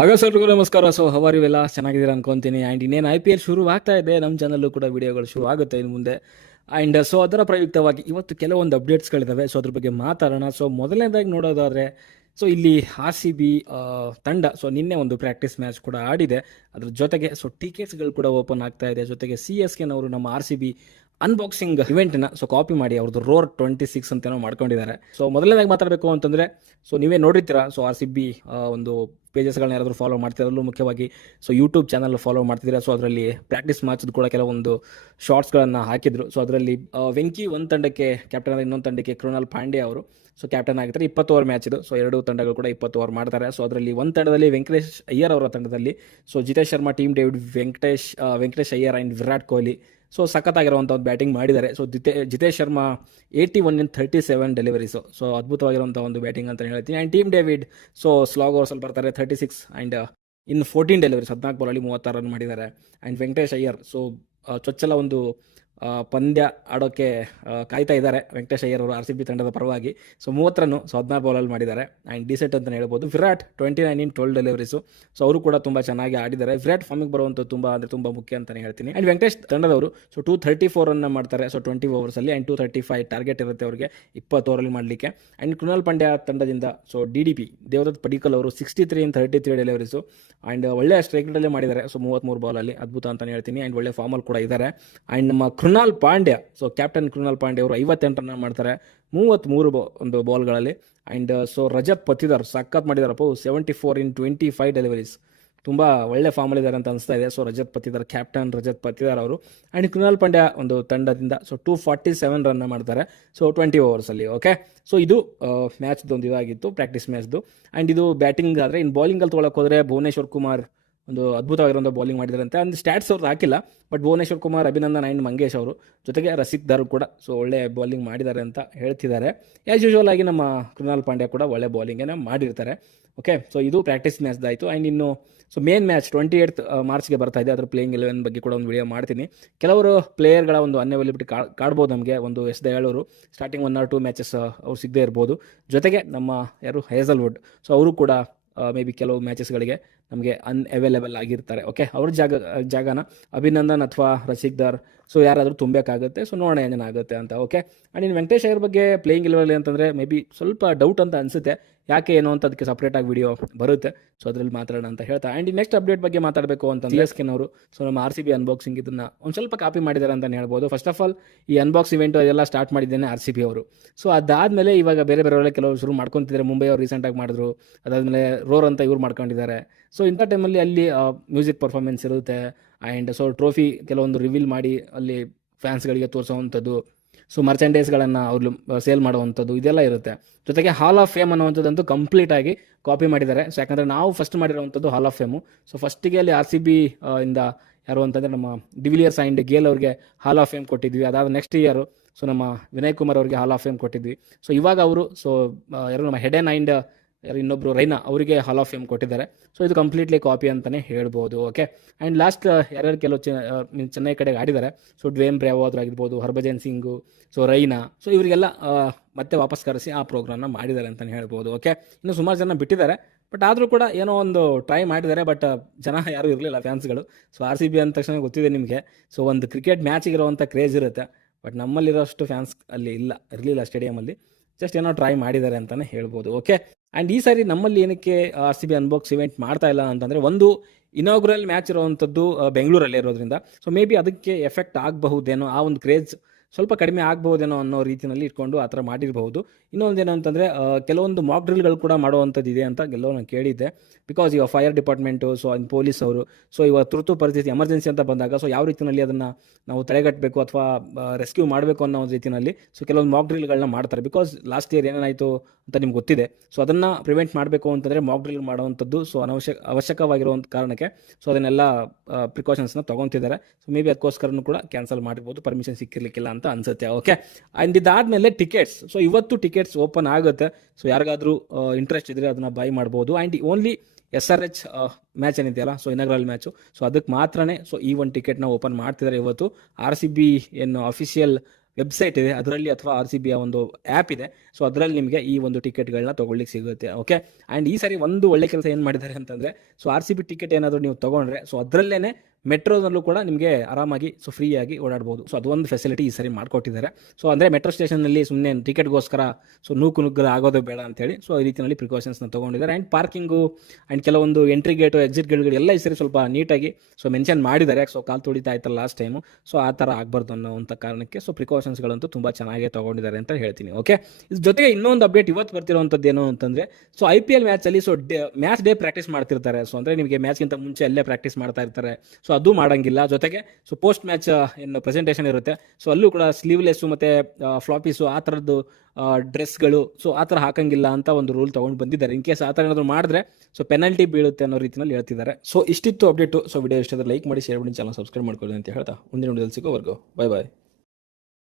ಎಲ್ರಿಗೂ ನಮಸ್ಕಾರ. ಸೊ ಹವಾರಿ ಎಲ್ಲ ಚೆನ್ನಾಗಿದ್ದೀರಾ ಅನ್ಕೊಂತೀನಿ. ಆ್ಯಂಡ್ ಇನ್ನೇನು IPL ಶುರು ಆಗ್ತಾ ಇದೆ, ನಮ್ಮ ಚಾನಲ್ಲೂ ಕೂಡ ವಿಡಿಯೋಗಳು ಶುರು ಆಗುತ್ತೆ ಇನ್ನು ಮುಂದೆ. ಆ್ಯಂಡ್ ಸೊ ಅದರ ಪ್ರಯುಕ್ತವಾಗಿ ಇವತ್ತು ಕೆಲವೊಂದು ಅಪ್ಡೇಟ್ಸ್ಗಳಿದ್ದಾವೆ. ಸೊ ಅದ್ರ ಬಗ್ಗೆ ಮಾತಾಡೋಣ. ಸೊ ಮೊದಲನೇದಾಗಿ ನೋಡೋದಾದರೆ, ಸೊ ಇಲ್ಲಿ RCB ತಂಡ ನಿನ್ನೆ ಒಂದು ಪ್ರಾಕ್ಟೀಸ್ ಮ್ಯಾಚ್ ಕೂಡ ಆಡಿದೆ. ಅದ್ರ ಜೊತೆಗೆ ಟಿಕೆಟ್ಸ್ಗಳು ಕೂಡ ಓಪನ್ ಆಗ್ತಾ ಇದೆ. ಜೊತೆಗೆ CSKನವರು ನಮ್ಮ RCB ಅನ್ಬಾಕ್ಸಿಂಗ್ ಇವೆಂಟ್ನ ಕಾಪಿ ಮಾಡಿ ಅವ್ರದ್ದು ರೋರ್ 26 ಅಂತೇನೋ ಮಾಡ್ಕೊಂಡಿದ್ದಾರೆ. ಸೊ ಮೊದಲನೇದಾಗಿ ಮಾತಾಡಬೇಕು ಅಂತಂದರೆ, ನೀವೇ ನೋಡಿರ್ತೀರಾ. RCB ಒಂದು ಪೇಜಸ್ಗಳನ್ನ ಯಾರಾದರೂ ಫಾಲೋ ಮಾಡ್ತಿರಲ್ಲೂ ಮುಖ್ಯವಾಗಿ ಯೂಟ್ಯೂಬ್ ಚಾನಲ್ ಫಾಲೋ ಮಾಡ್ತಿದ್ದೀರಾ. ಅದರಲ್ಲಿ ಪ್ರಾಕ್ಟೀಸ್ ಮ್ಯಾಚ್ದು ಕೂಡ ಕೆಲವೊಂದು ಶಾರ್ಟ್ಸ್ಗಳನ್ನು ಹಾಕಿದ್ರು. ಅದರಲ್ಲಿ ವೆಂಕಿ ಒಂದು ತಂಡಕ್ಕೆ ಕ್ಯಾಪ್ಟನ್ ಆದ, ಇನ್ನೊಂದು ತಂಡಕ್ಕೆ ಕೃಣಾಲ್ ಪಾಂಡ್ಯ ಅವರು ಕ್ಯಾಪ್ಟನ್ ಆಗಿರ್ತಾರೆ. 20 ಓವರ್ ಮ್ಯಾಚ್ ಇದು. ಎರಡು ತಂಡಗಳು ಕೂಡ 20 ಓವರ್ ಮಾಡ್ತಾರೆ. ಅದರಲ್ಲಿ ಒಂದು ತಂಡದಲ್ಲಿ ವೆಂಕಟೇಶ್ ಅಯ್ಯರ್ ಅವರ ತಂಡದಲ್ಲಿ Jitesh Sharma, Tim David, Venkatesh Iyer and Virat Kohli ಸಖತ್ತಾಗಿರುವಂಥ ಒಂದು ಬ್ಯಾಟಿಂಗ್ ಮಾಡಿದ್ದಾರೆ. Jitesh Sharma 81 in 37 deliveries. ಅದ್ಭುತವಾಗಿರುವಂಥ ಒಂದು ಬ್ಯಾಟಿಂಗ್ ಅಂತ ಹೇಳ್ತೀನಿ. ಆ್ಯಂಡ್ ಟೀಮ್ ಡೇವಿಡ್ ಸ್ಲಾಗ್ ಓವರ್ಸಲ್ಲಿ ಬರ್ತಾರೆ 36 ಆ್ಯಂಡ್ ಇನ್ 14 ಡೆಲಿವರೀಸ್, 14 ಬಾಲಲ್ಲಿ 36 ರನ್ ಮಾಡಿದ್ದಾರೆ. ಆ್ಯಂಡ್ ವೆಂಕಟೇಶ್ ಅಯ್ಯರ್ ಚೊಚ್ಚಲ ಒಂದು ಪಂದ್ಯ ಆಡೋಕ್ಕೆ ಕಾಯ್ತಾ ಇದ್ದಾರೆ ವೆಂಕಟೇಶ್ ಅಯ್ಯರ್ ಅವರು RCB ತಂಡದ ಪರವಾಗಿ. 30 ರನ್ನು 16 ಬಾಲಲ್ಲಿ ಮಾಡಿದ್ದಾರೆ. ಆ್ಯಂಡ್ ಡಿಸೆಂಟ್ ಅಂತಲೇ ಹೇಳ್ಬೋದು. Virat 29 in 12 deliveries. ಅವರು ಕೂಡ ತುಂಬ ಚೆನ್ನಾಗಿ ಆಡಿದ್ದಾರೆ. ವಿರಾಟ್ ಫಾರ್ಮಿಗೆ ಬರುವಂಥದ್ದು ತುಂಬ ಮುಖ್ಯ ಅಂತಲೇ ಹೇಳ್ತೀನಿ. ಆ್ಯಂಡ್ ವೆಂಕಟೇಶ್ ತಂಡದವರು 234 ರನ್ನ ಮಾಡ್ತಾರೆ 20 ಓವರ್ಸಲ್ಲಿ. ಆ್ಯಂಡ್ 235 ಟಾರ್ಗೆಟ್ ಇರುತ್ತೆ ಅವರಿಗೆ 20 ಓವರಲ್ಲಿ ಮಾಡಲಿಕ್ಕೆ. ಆ್ಯಂಡ್ ಕೃಣಾಲ್ ಪಾಂಡ್ಯ ತಂಡದಿಂದ DDP ದೇವದತ್ ಪಡಿಕಲ್ ಅವರು 63 in 33 ಡೆಲಿವರೀಸು. ಆ್ಯಂಡ್ ಒಳ್ಳೆಯ ಸ್ಟ್ರೈಕ್ ರೇಟಲ್ಲೇ ಮಾಡಿದ್ದಾರೆ 33 ಬಾಲಲ್ಲಿ, ಅದ್ಭುತ ಅಂತಲೇ ಹೇಳ್ತೀನಿ. ಆ್ಯಂಡ್ ಒಳ್ಳೆ ಫಾರ್ಮಲ್ಲಿ ಕೂಡ ಇದ್ದಾರೆ. ಆ್ಯಂಡ್ ನಮ್ಮ ಕೃಣಾಲ್ ಪಾಂಡ್ಯ ಕ್ಯಾಪ್ಟನ್ ಕೃಣಾಲ್ ಪಾಂಡ್ಯ ಅವರು 58 ರನ್ ಮಾಡ್ತಾರೆ 33 ಒಂದು ಬಾಲ್ಗಳಲ್ಲಿ. ಆ್ಯಂಡ್ ರಜತ್ ಪತಿದಾರ್ ಸಖತ್ ಮಾಡಿದಾರಪ್ಪ, 74 in 25 ಡೆಲಿವರೀಸ್. ತುಂಬ ಒಳ್ಳೆ ಫಾರ್ಮಲ್ಲಿದ್ದಾರೆ ಅಂತ ಅನಿಸ್ತಾ ಇದೆ. ರಜತ್ ಪತಿದಾರ್, ಕ್ಯಾಪ್ಟನ್ ರಜತ್ ಪತಿದಾರ್ ಅವರು. ಆ್ಯಂಡ್ ಕೃಣಾಲ್ ಪಾಂಡ್ಯ ಒಂದು ತಂಡದಿಂದ 247 ರನ್ ಮಾಡ್ತಾರೆ 20 ಓವರ್ಸಲ್ಲಿ. ಓಕೆ, ಇದು ಮ್ಯಾಚ್ದೊಂದು ಇದಾಗಿತ್ತು, ಪ್ರಾಕ್ಟೀಸ್ ಮ್ಯಾಚ್ದು. ಆ್ಯಂಡ್ ಇದು ಬ್ಯಾಟಿಂಗ್ ಆದರೆ, ಇನ್ನು ಬೌಲಿಂಗಲ್ಲಿ ತೊಗೊಳಕ್ಕೆ ಹೋದರೆ ಭುವನೇಶ್ವರ್ ಕುಮಾರ್ ಒಂದು ಅದ್ಭುತವಾಗಿರೋ ಬೌಲಿಂಗ್ ಮಾಡಿದಾರಂತೆ. ಅಂದ್ರೆ ಸ್ಟ್ಯಾಟ್ಸ್ ಅವ್ರದ್ದು ಹಾಕಿಲ್ಲ, ಬಟ್ ಭುವನೇಶ್ವರ್ ಕುಮಾರ್, ಅಭಿನಂದನ್ ಆ್ಯಂಡ್ ಮಂಗೇಶ್ ಅವರು, ಜೊತೆಗೆ ರಸಿಕ್ ದಾರ್ ಕೂಡ ಒಳ್ಳೆ ಬೌಲಿಂಗ್ ಮಾಡಿದ್ದಾರೆ ಅಂತ ಹೇಳ್ತಿದ್ದಾರೆ. ಆ್ಯಸ್ ಯೂಶುವಲ್ ಆಗಿ ನಮ್ಮ ಕೃಣಾಲ್ ಪಾಂಡ್ಯ ಕೂಡ ಒಳ್ಳೆ ಬೌಲಿಂಗನ್ನು ಮಾಡಿರ್ತಾರೆ. ಓಕೆ, ಇದು ಪ್ರಾಕ್ಟೀಸ್ ಮ್ಯಾಚ್ದಾಯಿತು. ಆ್ಯಂಡ್ ಇನ್ನು ಮೇನ್ ಮ್ಯಾಚ್ 28 ಮಾರ್ಚ್ಗೆ ಬರ್ತಾ ಇದೆ. ಅದರ ಪ್ಲೇಯಿಂಗ್ 11 ಬಗ್ಗೆ ಕೂಡ ಒಂದು ವಿಡಿಯೋ ಮಾಡ್ತೀನಿ. ಕೆಲವರು ಪ್ಲೇಯರ್ಗಳ ಒಂದು ಅನ್ಅವೈಲಬಿಲಿಟಿ ಕಾಡ್ಬೋದು ನಮಗೆ. ಒಂದು ಎಸ್ ದಯಾಳ್ ಅವರು ಸ್ಟಾರ್ಟಿಂಗ್ 1 or 2 ಮ್ಯಾಚಸ್ ಅವ್ರು ಸಿಗದೇ ಇರ್ಬೋದು. ಜೊತೆಗೆ ನಮ್ಮ ಹೇಸಲ್ವುಡ್, ಅವರು ಕೂಡ ಮೇ ಬಿ ಕೆಲವು ಮ್ಯಾಚಸ್ಗಳಿಗೆ ನಮಗೆ ಅನ್ಅವೈಲೇಬಲ್ ಆಗಿರ್ತಾರೆ. ಓಕೆ, ಅವ್ರ ಜಾಗನ ಅಭಿನಂದನ್ ಅಥವಾ ರಸಿಕ್ದಾರ್ ಯಾರಾದರೂ ತುಂಬಬೇಕಾಗುತ್ತೆ. ನೋಡೋಣ ಏನೇನಾಗುತ್ತೆ ಅಂತ. ಓಕೆ, ಆ್ಯಂಡ್ ಇನ್ನು ವೆಂಕಟೇಶ್ ಅಯ್ಯರ್ ಬಗ್ಗೆ ಪ್ಲೇಯಿಂಗ್ 11 ಅಂತಂದರೆ ಮೇ ಬಿ ಸ್ವಲ್ಪ ಡೌಟ್ ಅಂತ ಅನಿಸುತ್ತೆ. ಯಾಕೆ ಏನು ಅಂತ ಅದಕ್ಕೆ ಸಪ್ರೇಟಾಗಿ ವಿಡಿಯೋ ಬರುತ್ತೆ. ಅದರಲ್ಲಿ ಮಾತಾಡೋಣ ಅಂತ ಹೇಳ್ತಾ, ಆ್ಯಂಡ್ ನೆಕ್ಸ್ಟ್ ಅಪ್ಡೇಟ್ ಬಗ್ಗೆ ಮಾತಾಡಬೇಕು ಅಂತಂದರೆ, CSKನವರು ನಮ್ಮ RCB ಅನ್ಬಾಕ್ಸಿಂಗ್ ಇದನ್ನು ಒಂದು ಸ್ವಲ್ಪ ಕಾಪಿ ಮಾಡಿದ್ದಾರೆ ಅಂತಲೇ ಹೇಳ್ಬೋದು. ಫಸ್ಟ್ ಆಫ್ ಆಲ್ ಈ ಅನ್ಬಾಕ್ಸ್ ಇವೆಂಟು ಅದೆಲ್ಲ ಸ್ಟಾರ್ಟ್ ಮಾಡಿದ್ದೇನೆ RCB ಅವರು. ಅದಾದಮೇಲೆ ಇವಾಗ ಬೇರೆ ಕೆಲವರು ಶುರು ಮಾಡ್ಕೊತಿದ್ದಾರೆ. ಮುಂಬೈ ಅವರು ರೀಸೆಂಟಾಗಿ ಮಾಡಿದ್ರು, ಅದಾದಮೇಲೆ ರೋರ್ ಅಂತ ಇವ್ರು ಮಾಡ್ಕೊಂಡಿದ್ದಾರೆ. ಇಂಥ ಟೈಮಲ್ಲಿ ಅಲ್ಲಿ ಮ್ಯೂಸಿಕ್ ಪರ್ಫಾರ್ಮೆನ್ಸ್ ಇರುತ್ತೆ. ಆ್ಯಂಡ್ ಟ್ರೋಫಿ ಕೆಲವೊಂದು ರಿವೀಲ್ ಮಾಡಿ ಅಲ್ಲಿ ಫ್ಯಾನ್ಸ್ಗಳಿಗೆ ತೋರಿಸೋವಂಥದ್ದು, ಮರ್ಚೆಂಡೈಸ್ಗಳನ್ನು ಅವರು ಸೇಲ್ ಮಾಡುವಂಥದ್ದು, ಇದೆಲ್ಲ ಇರುತ್ತೆ. ಜೊತೆಗೆ ಹಾಲ್ ಆಫ್ ಫೇಮ್ ಅನ್ನುವಂಥದ್ದಂತೂ ಕಂಪ್ಲೀಟಾಗಿ ಕಾಪಿ ಮಾಡಿದ್ದಾರೆ. ಯಾಕಂದರೆ ನಾವು ಫಸ್ಟ್ ಮಾಡಿರೋವಂಥದ್ದು ಹಾಲ್ ಆಫ್ ಫೇಮು. ಫಸ್ಟಿಗೆ ಅಲ್ಲಿ RCB ಇಂದ ಯಾರು ಅಂತಂದರೆ ನಮ್ಮ ಡಿವಿಲಿಯರ್ಸ್ ಆ್ಯಂಡ್ ಗೇಲ್ ಅವ್ರಿಗೆ ಹಾಲ್ ಆಫ್ ಫೇಮ್ ಕೊಟ್ಟಿದ್ವಿ. ಅದಾದ ನೆಕ್ಸ್ಟ್ ಇಯರು ನಮ್ಮ ವಿನಯ್ ಕುಮಾರ್ ಅವರಿಗೆ ಹಾಲ್ ಆಫ್ ಫೇಮ್ ಕೊಟ್ಟಿದ್ವಿ. ಇವಾಗ ಅವರು ಯಾರು ನಮ್ಮ ಹೆಡೆನ್ ಆ್ಯಂಡ್ ಇನ್ನೊಬ್ಬರು ರೈನಾ ಅವರಿಗೆ ಹಾಲ್ ಆಫ್ ಫೇಮ್ ಕೊಟ್ಟಿದ್ದಾರೆ. ಇದು ಕಂಪ್ಲೀಟ್ಲಿ ಕಾಪಿ ಅಂತಲೇ ಹೇಳ್ಬೋದು. ಓಕೆ, ಆ್ಯಂಡ್ ಲಾಸ್ಟ್ ಯಾರ್ಯಾರು ಕೆಲವು ಚೆನ್ನೈ ಕಡೆಗೆ ಆಡಿದ್ದಾರೆ. ಡ್ವೇನ್ ಬ್ರಾವೋ ಆಗಿರ್ಬೋದು, ಹರ್ಭಜನ್ ಸಿಂಗು, ರೈನಾ, ಇವರಿಗೆಲ್ಲ ಮತ್ತೆ ವಾಪಸ್ ಕರೆಸಿ ಆ ಪ್ರೋಗ್ರಾಮ್ನ ಮಾಡಿದ್ದಾರೆ ಅಂತಲೇ ಹೇಳ್ಬೋದು. ಓಕೆ, ಇನ್ನು ಸುಮಾರು ಜನ ಬಿಟ್ಟಿದ್ದಾರೆ, ಬಟ್ ಆದರೂ ಕೂಡ ಏನೋ ಒಂದು ಟ್ರೈ ಮಾಡಿದ್ದಾರೆ. ಬಟ್ ಜನ ಯಾರೂ ಇರಲಿಲ್ಲ ಫ್ಯಾನ್ಸ್ಗಳು. RCB ಅಂದ ತಕ್ಷಣ ಗೊತ್ತಿದೆ ನಿಮಗೆ, ಒಂದು ಕ್ರಿಕೆಟ್ ಮ್ಯಾಚಿಗಿರುವಂಥ ಕ್ರೇಜ್ ಇರುತ್ತೆ. ಬಟ್ ನಮ್ಮಲ್ಲಿರೋಷ್ಟು ಫ್ಯಾನ್ಸ್ ಅಲ್ಲಿ ಇರಲಿಲ್ಲ ಸ್ಟೇಡಿಯಮಲ್ಲಿ. ಜಸ್ಟ್ ಏನೋ ಟ್ರೈ ಮಾಡಿದ್ದಾರೆ ಅಂತಲೇ ಹೇಳ್ಬೋದು. ಓಕೆ, ಆ್ಯಂಡ್ ಈ ಸಾರಿ ನಮ್ಮಲ್ಲಿ ಏನಕ್ಕೆ RCB ಅನ್ಬಾಕ್ಸ್ ಇವೆಂಟ್ ಮಾಡ್ತಾ ಇಲ್ಲ ಅಂತಂದರೆ, ಒಂದು ಇನಾಗ್ರಲ್ ಮ್ಯಾಚ್ ಇರೋವಂಥದ್ದು ಬೆಂಗಳೂರಲ್ಲಿ ಇರೋದ್ರಿಂದ ಮೇ ಬಿ ಅದಕ್ಕೆ ಎಫೆಕ್ಟ್ ಆಗಬಹುದೇನೋ, ಆ ಒಂದು ಕ್ರೇಜ್ ಸ್ವಲ್ಪ ಕಡಿಮೆ ಆಗ್ಬಹುದೇನೋ ಅನ್ನೋ ರೀತಿಯಲ್ಲಿ ಇಟ್ಕೊಂಡು ಆ ಥರ ಮಾಡಿರಬಹುದು. ಇನ್ನೊಂದೇನು ಅಂತಂದರೆ, ಕೆಲವೊಂದು ಮಾಕ್ ಡ್ರಿಲ್ಗಳು ಕೂಡ ಮಾಡುವಂಥದ್ದು ಇದೆ ಅಂತ ಎಲ್ಲೋ ನಾನು ಕೇಳಿದ್ದೆ. ಬಿಕಾಸ್ ಇವಾಗ ಫೈರ್ ಡಿಪಾರ್ಟ್ಮೆಂಟು, ಪೊಲೀಸ್ ಅವರು ಇವಾಗ ತುರ್ತು ಪರಿಸ್ಥಿತಿ, ಎಮರ್ಜೆನ್ಸಿ ಅಂತ ಬಂದಾಗ ಯಾವ ರೀತಿಯಲ್ಲಿ ಅದನ್ನು ನಾವು ತಡೆಗಟ್ಟಬೇಕು ಅಥವಾ ರೆಸ್ಕ್ಯೂ ಮಾಡಬೇಕು ಅನ್ನೋ ಒಂದು ರೀತಿಯಲ್ಲಿ ಕೆಲವೊಂದು ಮಾಕ್ ಡ್ರಿಲ್ಗಳನ್ನ ಮಾಡ್ತಾರೆ. ಬಿಕಾಸ್ ಲಾಸ್ಟ್ ಇಯರ್ ಏನೇನಾಯಿತು ಅಂತ ನಿಮ್ಗೆ ಗೊತ್ತಿದೆ. ಅದನ್ನು ಪ್ರಿವೆಂಟ್ ಮಾಡಬೇಕು ಅಂತಂದರೆ ಮಾಕ್ ಡ್ರಿಲ್ ಮಾಡುವಂಥದ್ದು ಅವಶ್ಯಕವಾಗಿರುವಂಥ ಕಾರಣಕ್ಕೆ ಅದನ್ನೆಲ್ಲ ಪ್ರಿಕಾಷನ್ಸ್ನ ತೊಗೊತಿದ್ದಾರೆ. ಮೇ ಬಿ ಅದಕ್ಕೋಸ್ಕರನೂ ಕೂಡ ಕ್ಯಾನ್ಸಲ್ ಮಾಡಿರ್ಬೋದು, ಪರ್ಮಿಷನ್ ಸಿಕ್ಕಿರಲಿಕ್ಕಿಲ್ಲ ಅಂತ ಅನ್ಸುತ್ತೆ. ಓಕೆ, ಆ್ಯಂಡ್ ಇದಾದಮೇಲೆ ಟಿಕೆಟ್ಸ್, ಇವತ್ತು ಟಿಕೆಟ್ಸ್ ಓಪನ್ ಆಗುತ್ತೆ. ಯಾರಿಗಾದರೂ ಇಂಟ್ರೆಸ್ಟ್ ಇದ್ದರೆ ಅದನ್ನು ಬೈ ಮಾಡ್ಬೋದು. ಆ್ಯಂಡ್ ಓನ್ಲಿ SRH ಮ್ಯಾಚ್ ಏನಿದೆಯಲ್ಲ, ಇನಾಗ್ರಲ್ ಮ್ಯಾಚು, ಅದಕ್ಕೆ ಮಾತ್ರನೇ ಈ ಒಂದು ಟಿಕೆಟ್ನ ಓಪನ್ ಮಾಡ್ತಿದ್ದಾರೆ ಇವತ್ತು. RCB ಏನು ಅಫಿಷಿಯಲ್ ವೆಬ್ಸೈಟ್ ಇದೆ ಅದರಲ್ಲಿ, ಅಥವಾ RCBಯ ಒಂದು ಆ್ಯಪ್ ಇದೆ. ಸೊ ಅದರಲ್ಲಿ ನಿಮಗೆ ಈ ಒಂದು ಟಿಕೆಟ್ಗಳನ್ನ ತೊಗೊಳ್ಳಿಕ್ಕೆ ಸಿಗುತ್ತೆ. ಓಕೆ, ಆ್ಯಂಡ್ ಈ ಸಾರಿ ಒಂದು ಒಳ್ಳೆ ಕೆಲಸ ಏನು ಮಾಡಿದ್ದಾರೆ ಅಂತಂದರೆ, ಸೊ RCB ಟಿಕೆಟ್ ಏನಾದರೂ ನೀವು ತೊಗೊಂಡ್ರೆ ಸೊ ಅದರಲ್ಲೇ ಮೆಟ್ರೋದಲ್ಲೂ ಕೂಡ ನಿಮಗೆ ಆರಾಮಾಗಿ ಸೊ ಫ್ರೀಯಾಗಿ ಓಡಾಡ್ಬೋದು. ಸೊ ಅದೊಂದು ಫೆಸಿಲಿಟಿ ಈ ಸರಿ ಮಾಡಿಕೊಟ್ಟಿದ್ದಾರೆ. ಸೊ ಅಂದರೆ ಮೆಟ್ರೋ ಸ್ಟೇಷನಲ್ಲಿ ಸುಮ್ಮನೆ ಟಿಕೆಟ್ಗೋಸ್ಕರ ಸೊ ನುಗ್ಗರ ಆಗೋದು ಬೇಡ ಅಂತೇಳಿ ಸೊ ಈ ರೀತಿಯಲ್ಲಿ ಪ್ರಿಕಾಷನ್ಸ್ನ ತೊಗೊಂಡಿದ್ದಾರೆ. ಆ್ಯಂಡ್ ಪಾರ್ಕಿಂಗು ಆ್ಯಂಡ್ ಕೆಲವೊಂದು ಎಂಟ್ರಿ ಗೇಟು ಎಕ್ಸಿಟ್ ಗೇಟ್ಗಳು ಎಲ್ಲ ಈ ಸರಿ ಸ್ವಲ್ಪ ನೀಟಾಗಿ ಸೊ ಮೆನ್ಷನ್ ಮಾಡಿದ್ದಾರೆ. ಸೊ ಕಾಲು ತುಳಿತಾ ಇತ್ತಲ್ಲ ಲಾಸ್ಟ್ ಟೈಮು, ಸೊ ಆ ಥರ ಆಗಬಾರ್ದು ಅನ್ನೋವಂಥ ಕಾರಣಕ್ಕೆ ಸೊ ಪ್ರಿಕಾಷನ್ಸ್ಗಳಂತೂ ತುಂಬ ಚೆನ್ನಾಗೇ ತೊಗೊಂಡಿದ್ದಾರೆ ಅಂತ ಹೇಳ್ತೀನಿ. ಓಕೆ, ಇದ್ರ ಜೊತೆಗೆ ಇನ್ನೊಂದು ಅಪ್ಡೇಟ್ ಇವತ್ತು ಬರ್ತಿರೋವಂಥದ್ದು ಏನು ಅಂತಂದರೆ, ಸೊ IPL ಮ್ಯಾಚಲ್ಲಿ ಸೊ ಮ್ಯಾಚ್ ಡೇ ಪ್ರಾಕ್ಟೀಸ್ ಮಾಡ್ತಿರ್ತಾರೆ. ಸೊ ಅಂದರೆ ನಿಮಗೆ ಮ್ಯಾಚ್ಗಿಂತ ಮುಂಚೆ ಅಲ್ಲೇ ಪ್ರಾಕ್ಟೀಸ್ ಮಾಡ್ತಾ ಇರ್ತಾರೆ. ಸೊ ಅದು ಮಾಡೋಂಗಿಲ್ಲ. ಜೊತೆಗೆ ಸೊ ಪೋಸ್ಟ್ ಮ್ಯಾಚ್ ಏನು ಪ್ರೆಸೆಂಟೇಷನ್ ಇರುತ್ತೆ, ಸೊ ಅಲ್ಲೂ ಕೂಡ ಸ್ಲೀವ್ಲೆಸ್ಸು ಮತ್ತು ಫ್ಲಾಪೀಸು ಆ ಥರದ್ದು ಡ್ರೆಸ್ಗಳು ಸೊ ಆ ಥರ ಹಾಕಂಗಿಲ್ಲ ಅಂತ ಒಂದು ರೂಲ್ ತೊಗೊಂಡು ಬಂದಿದ್ದಾರೆ. ಇನ್ ಕೇಸ್ ಆ ಥರ ಏನಾದರೂ ಮಾಡಿದ್ರೆ ಸೊ ಪೆನಲ್ಟಿ ಬೀಳುತ್ತೆ ಅನ್ನೋ ರೀತಿಯಲ್ಲಿ ಹೇಳ್ತಿದ್ದಾರೆ. ಸೊ ಇಷ್ಟಿತ್ತು ಅಪ್ಡೇಟು. ಸೊ ವಿಡಿಯೋ ಇಷ್ಟ ಲೈಕ್ ಮಾಡಿ, ಶೇರ್ ಮಾಡಿ, ಚಾನಲ್ ಸಬ್ಸ್ಕ್ರೈಬ್ ಮಾಡ್ಕೊಳ್ಳಿ ಅಂತ ಹೇಳ್ತಾ ಮುಂದಿನ ವಿಡಿಯೋದಲ್ಲಿ ಸಿಗೋವರೆಗೂ ಬೈ ಬಾಯ್.